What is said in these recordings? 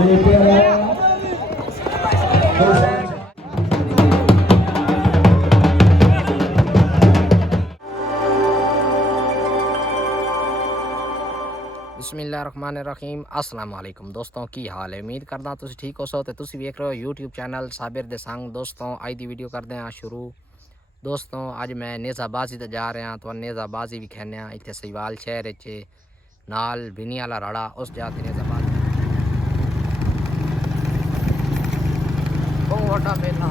बिस्मिल्लाहिर्रहमानिर्रहीम अस्सलाम वालेकुम दोस्तों की हाल है। उम्मीद करदा तुसी ठीक हो सो ते तुसी वेख रहे हो यूट्यूब चैनल साबिर दे संग। दोस्तों आज दी वीडियो करदे हां शुरू। दोस्तों अज मैं नेज़ाबाजी ते जा रहा तो नेज़ाबाजी भी खेने इत्थे सहीवाल शहर च नाल बिनी आला राड़ा उस जाती नेज़ाबाजी बहुत वड्डा मेला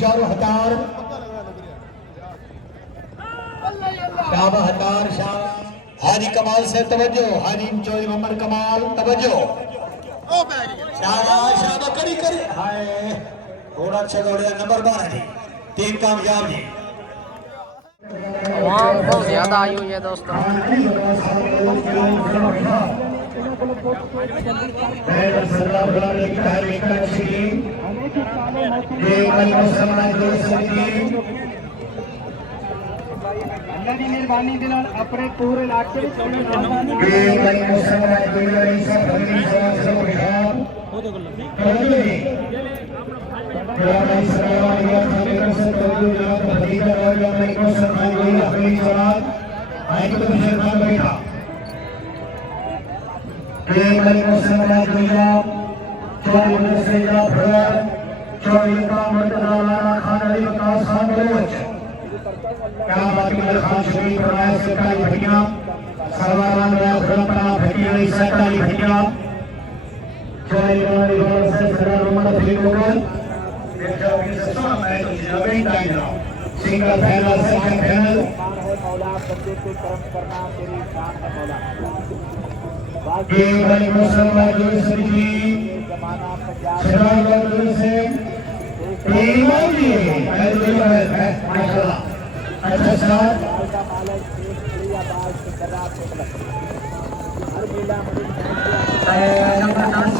चारों हतार शाबा हतार शाह हाजी कमाल से तवज्जो हाजी चोरी मोहम्मद कमाल तवज्जो शाबाश शाबाश कड़ी करे हाय थोड़ा अच्छा दौड़े नंबर 12 जी टीम कामयाब जी आवाम बहुत ज्यादा आई हुई है दोस्तों। अल्लाह की मेहरबानी के नाल अपने पूरे इलाके सिंगल फैनल सेकंड फैनल मौला बंदे पे करम करना तेरी शान है मौला बाकी भाई मुसलमान जो सभी जमाना पंजाब से ईमान जी माशाल्लाह अच्छा साहब का मालिक शेख आबाद से करा हर मेला नंबर 10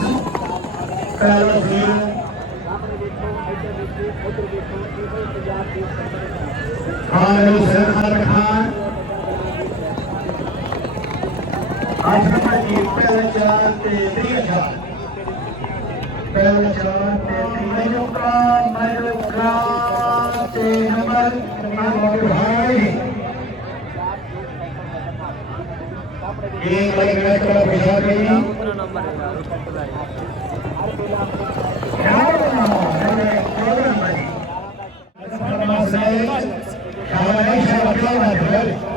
पहला फिर खान आज नंबर की पहला चार का नंबर भाई एक भाई मैच का पैसा गई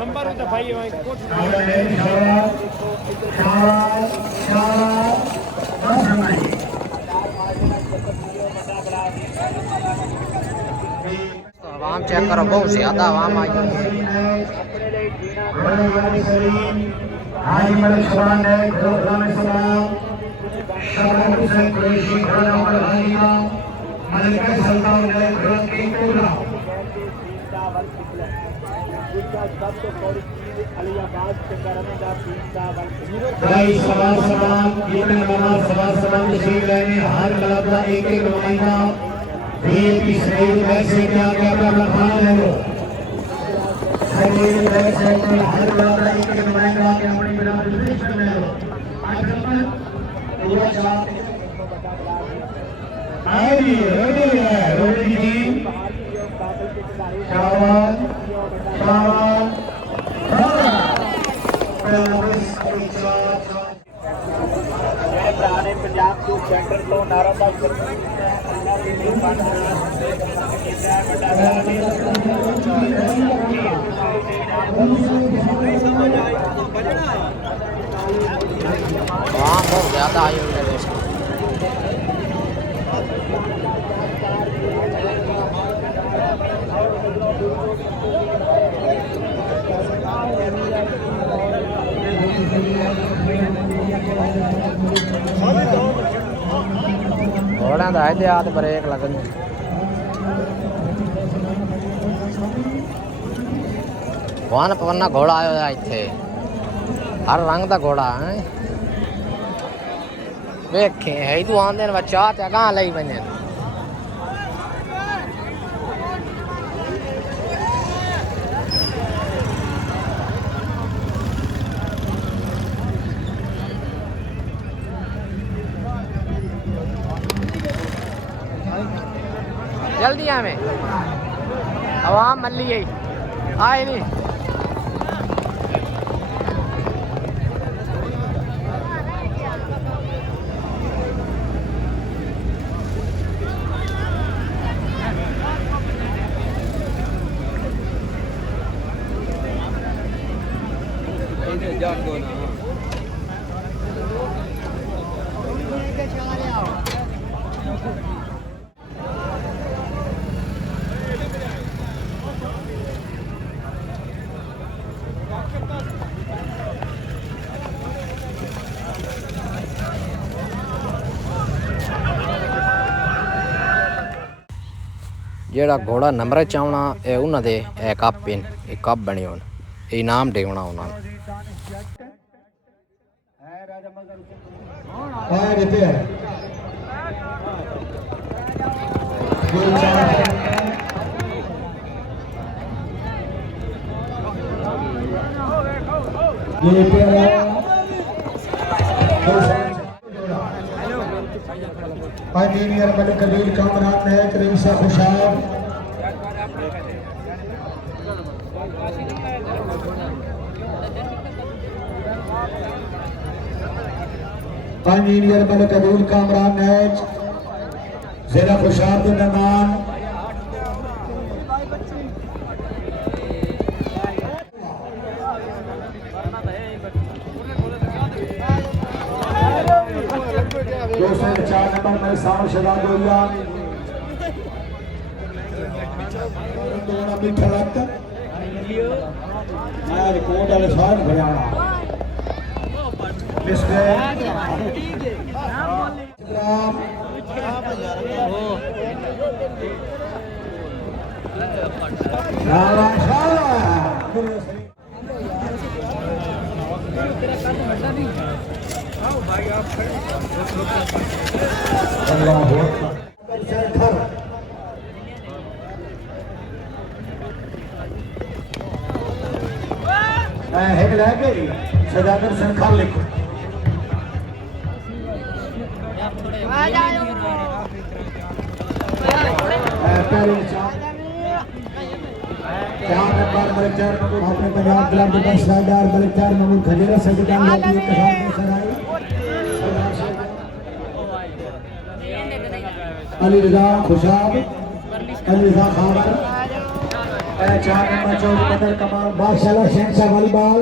नंबर तो भाई आवाम चेक करो बहुत ज्यादा आवाम आई हुई हर क्लब का एक नुमाइंदा VIP श्रेणी मैच से क्या क्या अपना खाना ले लो श्रेणी मैच से हर क्लब का एक नुमाइंदा के अपनी बिरादरी रजिस्टर ले लो आज नंबर पूरा चार रेडी है रोडी जी शाबाश शाबाश पंजाब के सेंटर तो नाराबाद आवाम बहुत ज्यादा आई हुई है दोस्तों। घोड़ा तो है हाथ ब्रेक लगन वाहन पवना घोड़ा आयो है इत्थे हर रंग दा घोड़ा है वेखे है तू आंदे न बच्चा ते कहां लई वने जल्दी आवे आवाम मल्ली गई आए नहीं ਜਿਹੜਾ ਘੋੜਾ ਨੰਬਰ ਚਾਉਣਾ ਇਹ ਉਹਨਾਂ ਦੇ ਇਹ ਕੱਪ ਨੇ ਇਹ ਕੱਪ ਬਣੇ ਹੋਣ ਇਹ ਇਨਾਮ ਦੇਣਾ ਉਹਨਾਂ ਨੂੰ हाँ देते हैं ये प्यारा इंजीनियर मलिक कबीर कामरान है करीम से खुशाब इंजीनियर मलिक कबीर कामरान है ज़रा खुशाब के मेहमान चार नंबर में सामने शदा गोलिया मीठा लगता मैं रिकॉर्ड वाले साथ भरियाणा हेक लगे सजाकर संखाल लिखो अपने पंजाब क्लब के बस राइडर बल्कदार महमूद खजेरा सजदान अली रजा खुशाब अली रजा खावर 4 नंबर 14 बदर कमाल बादशाह शहनशाह वालीबाल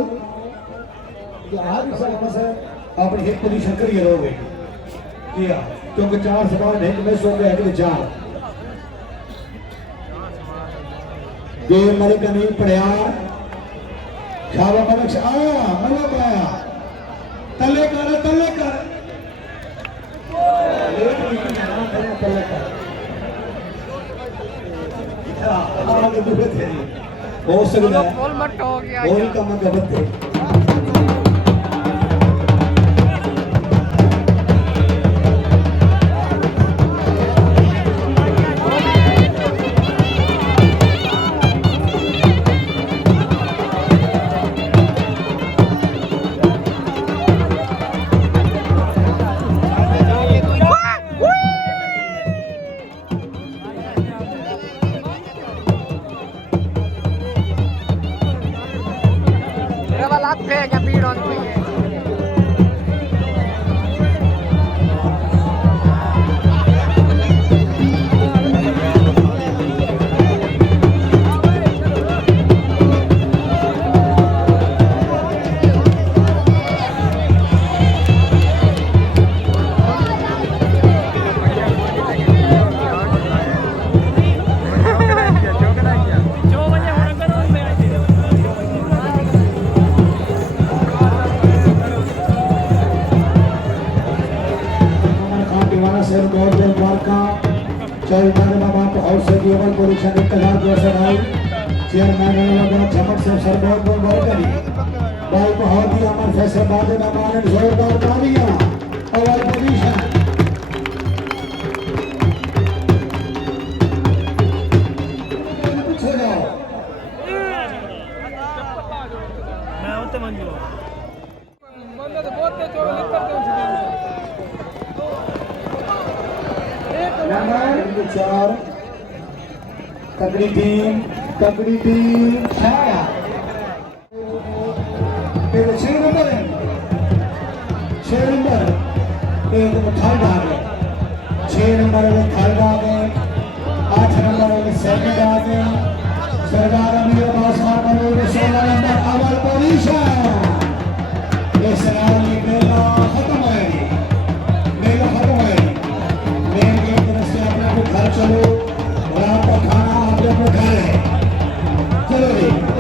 ये आज सब अपनी हिट पोजीशन करिए रहोगे किया क्योंकि 4 सवाल एक मिस हो गए अगले 4 गेम मलिक नहीं पढ़िया शाबा मलिक आया मतलब आया तले कर हो सकता है और कम गलत है चेयरमैन वाला चमक से सरबोत को गौर करी भाई बहुत ही अमर फैसलाबाद में मानन जोरदार तालियां और पोजीशन पीछे जाओ मैं होते मंजू नंबर 4 तगड़ी टीम छाया ये 6 नंबर है 6 नंबर एक मिठाई डाल 6 नंबर में थाल डाल 8 नंबर में सेकंड डाल सरदार अमीर अब्बास खान मनोर 16 नंबर अमर पोजीशन इस रैली मेला खत्म है मेन गेट तरफ से अपने घर चलो और आपका खाना आपके अपने घर है चलो जी